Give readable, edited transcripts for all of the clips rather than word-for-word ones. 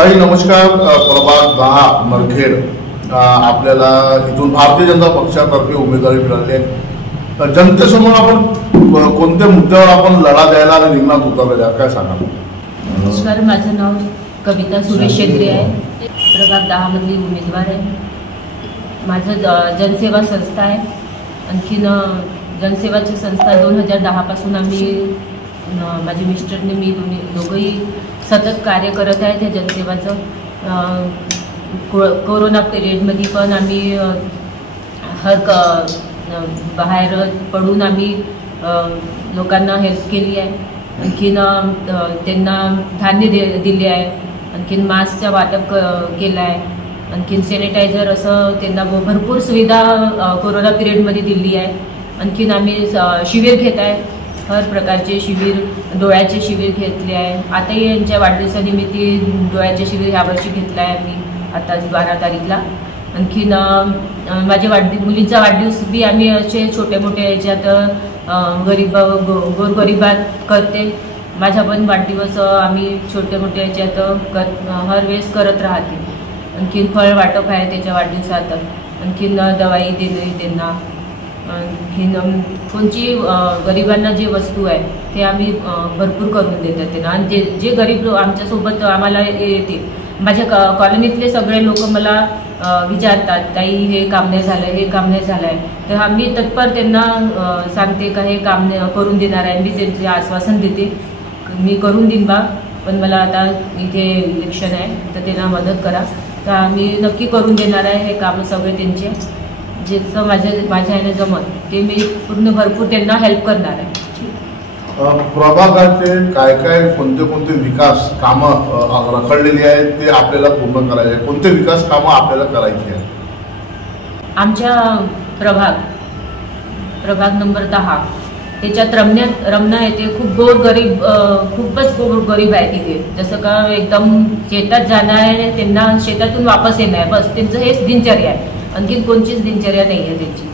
ताई नमस्कार. प्रभाग 10 नरखेड आपल्याला इथून भारतीय जनता पक्षातर्फे उमेदवारी मिळाली आहे. जनतेसमोर आपण कोणत्या मुद्द्यावर आपण लढा द्यायला आणि रिंगणात उतरलेले आहात, काय सांगाल? नमस्कार, माझं नाव कविता सुरेश शेट्टी आहे. प्रभाग 10 मधली उमेदवार आहे. माझं जनसेवा संस्था आहे. आणखीन जनसेवाची संस्था 2010 पासून आम्ही माझे मिस्टरने मी दोघंही सतत कार्य करत आहे त्या जनसेवाचं. कोरोना पिरियडमध्ये पण आम्ही बाहेर पडून आम्ही लोकांना हेल्प केली आहे. आणखीन त्यांना धान्य दिले आहे. आणखीन मास्कचा वाटप केला आहे. आणखीन सॅनिटायझर असं त्यांना भरपूर सुविधा कोरोना पिरियडमध्ये दिली आहे. आणखीन आम्ही शिबिर घेत आहे. हर प्रकारचे शिबिर, डोळ्याचे शिबिर घेतले आहे. आताही यांच्या वाढदिवसानिमित्त डोळ्याचे शिबिर ह्यावर्षी घेतलं आहे आम्ही आता 12 तारीखला. आणखीन माझ्या मुलींचा वाढदिवस बी आम्ही असे छोटे मोठे याच्यात गोरगरिबात करते. माझा पण वाढदिवस आम्ही छोटे मोठे याच्यात हर वेळेस करत राहते. आणखीन फळ वाटप आहे त्याच्या वाढदिवसात. आणखीन दवाई देणे त्यांना. आणखीन कोणची गरिबांना जे वस्तू आहे ते आम्ही भरपूर करून देतात त्यांना. आणि जे गरीब लोक आमच्यासोबत आम्हाला येते, माझ्या कॉलनीतले सगळे लोक मला विचारतात, ताई हे काम नाही झालं, हे काम नाही झालं आहे. तर आम्ही तत्पर त्यांना सांगते का हे काम करून देणार आहे. मी त्यांचे आश्वासन देते, मी करून देईन बा, पण मला आता इथे इलेक्शन आहे तर त्यांना मदत करा. तर आम्ही नक्की करून देणार आहे हे कामं सगळे त्यांचे. जेचं माझ्या ह्याने जमत ते मी पूर्ण भरपूर त्यांना हेल्प करणार आहे. प्रभागाचे काय कोणते विकास कामं रखडलेली आहेत ते आपल्याला पूर्ण करायचे आहे? कोणते विकास कामं आपल्याला करायची आहे? आमच्या प्रभाग नंबर 10 त्याच्यात रमणा येते. खूप गोरगरीब, खूपच गोरगरीब आहे तिथे. जसं का एकदम शेतात जाणं आहे, त्यांना शेतातून वापस येणं आहे, बस त्यांचं हेच दिनचर्या आहे. आणखीन कोणचीच दिनचर्या नाही आहे त्यांची.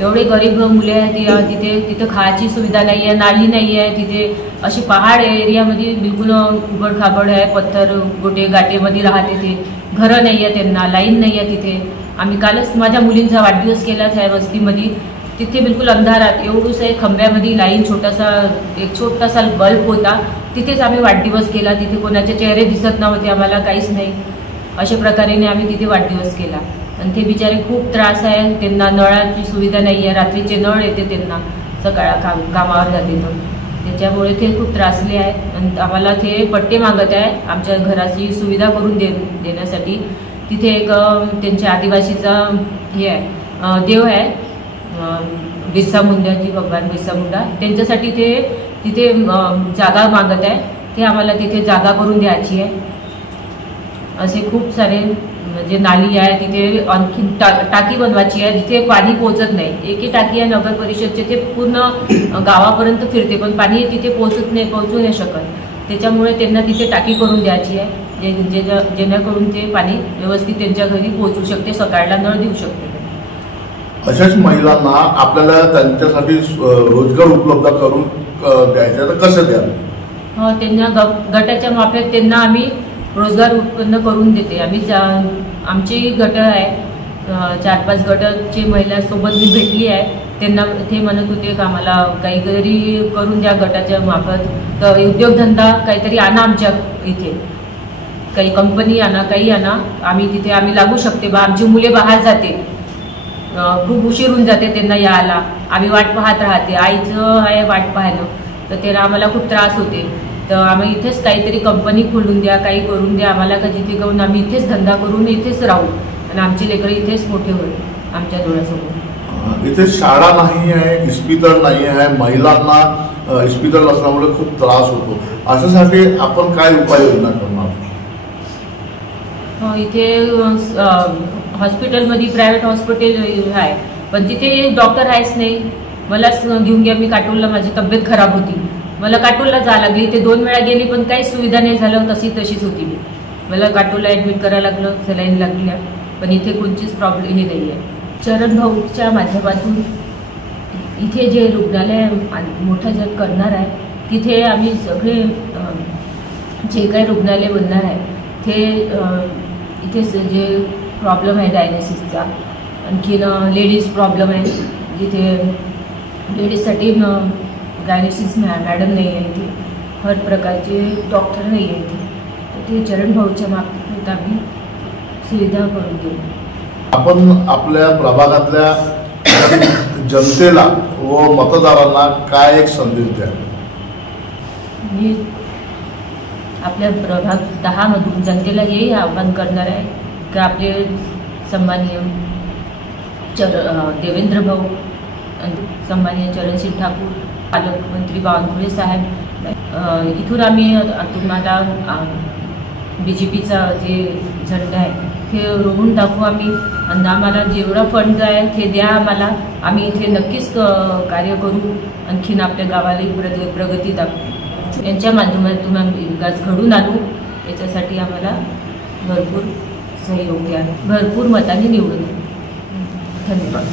एवढे गरीब मुले आहेत तिथे खायची सुविधा नाही आहे, नाली नाही आहे. तिथे अशी पहाड एरियामध्ये बिलकुल उबड खाबड आहे, पत्थर गोटे गाटेमध्ये राहते. ते घरं नाही आहे त्यांना, लाईन नाही आहे तिथे. आम्ही कालच माझ्या मुलींचा वाढदिवस केला त्या वस्तीमध्ये. तिथे बिलकुल अंधारात एवढूच आहे खंब्यामध्ये लाईन, एक छोटासा बल्ब होता, तिथेच आम्ही वाढदिवस केला. तिथे कोणाचे चेहरे दिसत नव्हते आम्हाला, काहीच नाही. अशा प्रकारे आम्ही तिथे वाढदिवस केला. आणि ते बिचारे खूप त्रास आहे, त्यांना नळाची सुविधा नाही आहे. रात्रीचे नळ येते त्यांना, कामावर जाते तर त्याच्यामुळे ते खूप त्रासले आहेत. आणि आम्हाला ते पट्टे मागत आहे आमच्या घराची सुविधा करून देण्यासाठी. तिथे एक त्यांच्या आदिवासीचा हे आहे, देव आहे, बिरसा मुंडाजी, भगवान बिरसा मुंडा. त्यांच्यासाठी तिथे जागा मागत आहे. ते आम्हाला तिथे जागा करून द्यायची आहे. असे खूप सारे म्हणजे नाली आहे तिथे. आणखी टाकी बनवायची आहे जिथे पाणी पोहोचत नाही. एकही टाकी आहे नगर परिषदचे, ते पूर्ण गावापर्यंत फिरते पण पाणी तिथे पोहोचू नाही शकत. त्याच्यामुळे त्यांना तिथे टाकी करून द्यायची आहे, जेणेकरून ते पाणी व्यवस्थित त्यांच्या घरी पोहोचू शकते, सकाळला नळ देऊ शकते. अशाच महिलांना आपल्याला त्यांच्यासाठी रोजगार उपलब्ध करून द्यायचा तर कसं द्याल? त्यांना गटाच्या मार्फत त्यांना आम्ही रोजगार उत्पन्न करून देते. आमची गट आहे, 4-5 गटाची महिलांसोबत मी भेटली आहे. त्यांना ते म्हणत होते का आम्हाला काहीतरी करून द्या गटाच्या मार्फत, तर उद्योगधंदा काहीतरी आणा आमच्या इथे, काही कंपनी आणा, काही आणा, आम्ही लागू शकते बा. आमची मुले बाहेर जाते, खूप उशीर होऊन जाते त्यांना यायला. आम्ही वाट पाहत राहते, आईचं आहे वाट पाहायला, तर त्याला आम्हाला खूप त्रास होते. तर आम्ही इथेच काहीतरी कंपनी खोलून द्या, काही करून द्या आम्हाला, का जिथे जाऊन आम्ही इथेच धंदा करून इथेच राहू आणि आमचे लेकरं इथेच मोठे होईल आमच्या डोळ्यासमोर. इथे शाळा नाही आहे, इस्पितळ नाही आहे, महिलांना इस्पितळ नसल्यामुळे खूप त्रास होतो. अशासाठी आपण काय उपाययोजना करणार? इथे हॉस्पिटलमध्ये प्रायव्हेट हॉस्पिटल आहे पण तिथे डॉक्टर आहेच नाही. मलाच घेऊन घ्या, मी काटोलला, माझी तब्येत खराब होती, मला काटोलला जावं लागली. इथे 2 वेळा गेली पण काहीच सुविधा नाही झालं, तशीच होती मी. मला काटोलला ॲडमिट करायला लागलं, सलाईन लागल्या, पण इथे कोणतीच प्रॉब्लेम हे नाही आहे. चरण भाऊच्या माध्यमातून इथे जे रुग्णालय मोठं जग करणार आहे तिथे आम्ही सगळे जे काही रुग्णालय बनणार आहे इथे जे प्रॉब्लेम आहे डायलिसिसचा, आणखीन लेडीज प्रॉब्लेम आहे जिथे लेडीजसाठी डायलिसिस मॅडम नाही आहे, इथे हर प्रकारचे डॉक्टर नाही आहे इथे. तर ते चरण भाऊच्या मार्फत आम्ही सुविधा करून देऊ. आपण आपल्या प्रभागातल्या जनतेला व मतदारांना काय एक संदेश द्या? मी आपल्या प्रभाग 10 मधून जनतेला हेही आवाहन करणार आहे की आपले सन्माननीय देवेंद्र भाऊ, सन्माननीय चरणसिंग ठाकूर, पालकमंत्री बावनकुळे साहेब, इथून आम्ही तुम्हाला BJPचा जे झेंडा आहे ते रोवून टाकू आम्ही, आणि आम्हाला जेवढा फंड आहे ते द्या आम्हाला. आम्ही इथे नक्कीच कार्य करू, आणखीन आपल्या गावाला प्रगती दाखवू. यांच्या माध्यमातून आम्ही विकास घडून आणू. याच्यासाठी आम्हाला भरपूर सहयोग द्या, भरपूर मतांनी निवडून. धन्यवाद.